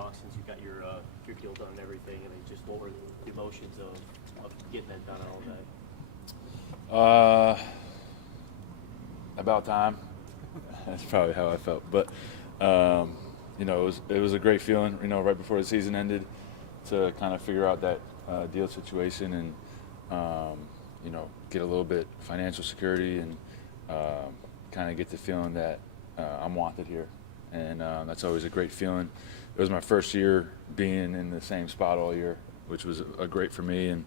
talk since you got your deal done and everything? I mean, just what were the emotions of getting that done all day? About time. That's probably how I felt. But it was a great feeling. Right before the season ended, to kind of figure out that deal situation and get a little bit financial security and kind of get the feeling that I'm wanted here. And that's always a great feeling. It was my first year being in the same spot all year, which was great for me. And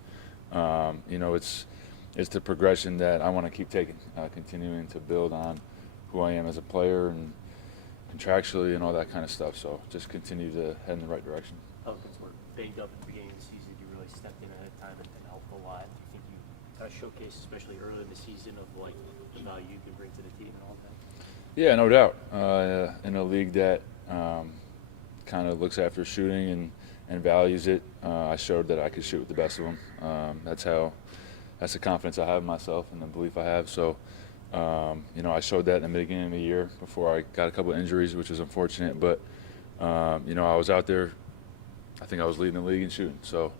it's the progression that I want to keep taking, continuing to build on who I am as a player and contractually and all that kind of stuff. So just continue to head in the right direction. Pelicans were banged up at the beginning of the season. You really stepped in ahead of time and helped a lot. Do you think you kind of showcased, especially early in the season, of like the value you can bring to the team and all that? Yeah, no doubt. In a league that kind of looks after shooting and values it, I showed that I could shoot with the best of them. That's the confidence I have in myself and the belief I have. So, I showed that in the beginning of the year before I got a couple of injuries, which was unfortunate. But, I was out there. I think I was leading the league in shooting. So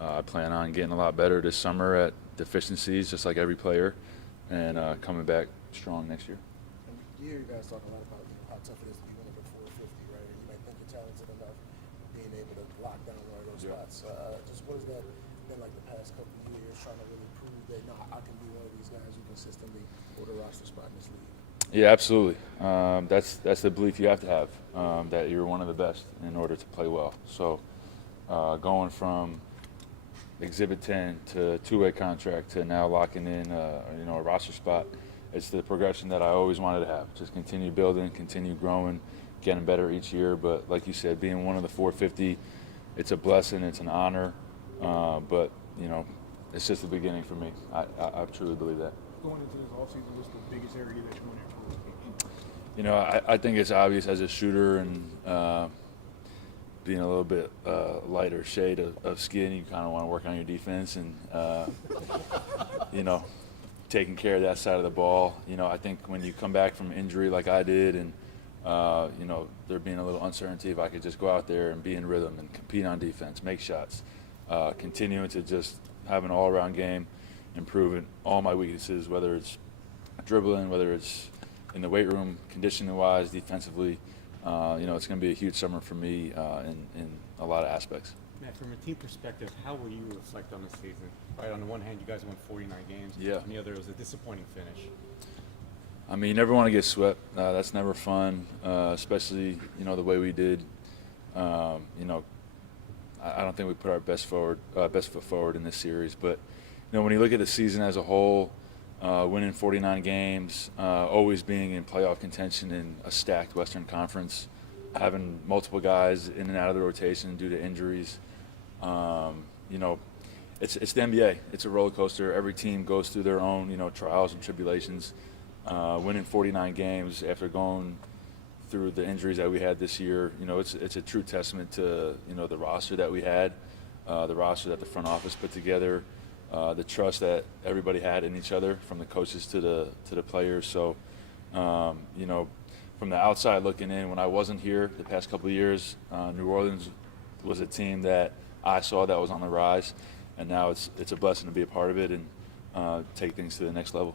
I plan on getting a lot better this summer at deficiencies, just like every player, and coming back strong next year. You hear you guys talk a lot about how tough it is to be one of the 450, right? And you might think you're talented enough being able to lock down one of those spots. Just what has that been like the past couple of years, trying to really prove that I can be one of these guys who consistently hold a roster spot in this league? Yeah, absolutely. That's the belief you have to have, that you're one of the best in order to play well. So going from Exhibit 10 to two-way contract to now locking in a roster spot, it's the progression that I always wanted to have. Just continue building, continue growing, getting better each year. But like you said, being one of the 450, it's a blessing, it's an honor. But it's just the beginning for me. I truly believe that. Going into this offseason, what's the biggest area that you want to improve? I think it's obvious as a shooter and being a little bit lighter shade of skin, you kind of want to work on your defense and, taking care of that side of the ball. I think when you come back from injury like I did and, there being a little uncertainty, if I could just go out there and be in rhythm and compete on defense, make shots, continuing to just have an all-around game, improving all my weaknesses, whether it's dribbling, whether it's in the weight room, conditioning-wise, defensively. It's going to be a huge summer for me in a lot of aspects. Matt, from a team perspective, how will you reflect on the season? Right, on the one hand, you guys won 49 games. Yeah. On the other, it was a disappointing finish. I mean, you never want to get swept. That's never fun, especially, the way we did. I don't think we put our best foot forward in this series. But, when you look at the season as a whole, winning 49 games, always being in playoff contention in a stacked Western Conference, having multiple guys in and out of the rotation due to injuries. It's the NBA. It's a roller coaster. Every team goes through their own, trials and tribulations. Winning 49 games after going through the injuries that we had this year, it's a true testament to, the roster that we had, the roster that the front office put together, the trust that everybody had in each other, from the coaches to the players. So, from the outside looking in, when I wasn't here the past couple of years, New Orleans was a team that I saw that was on the rise, and now it's a blessing to be a part of it and take things to the next level.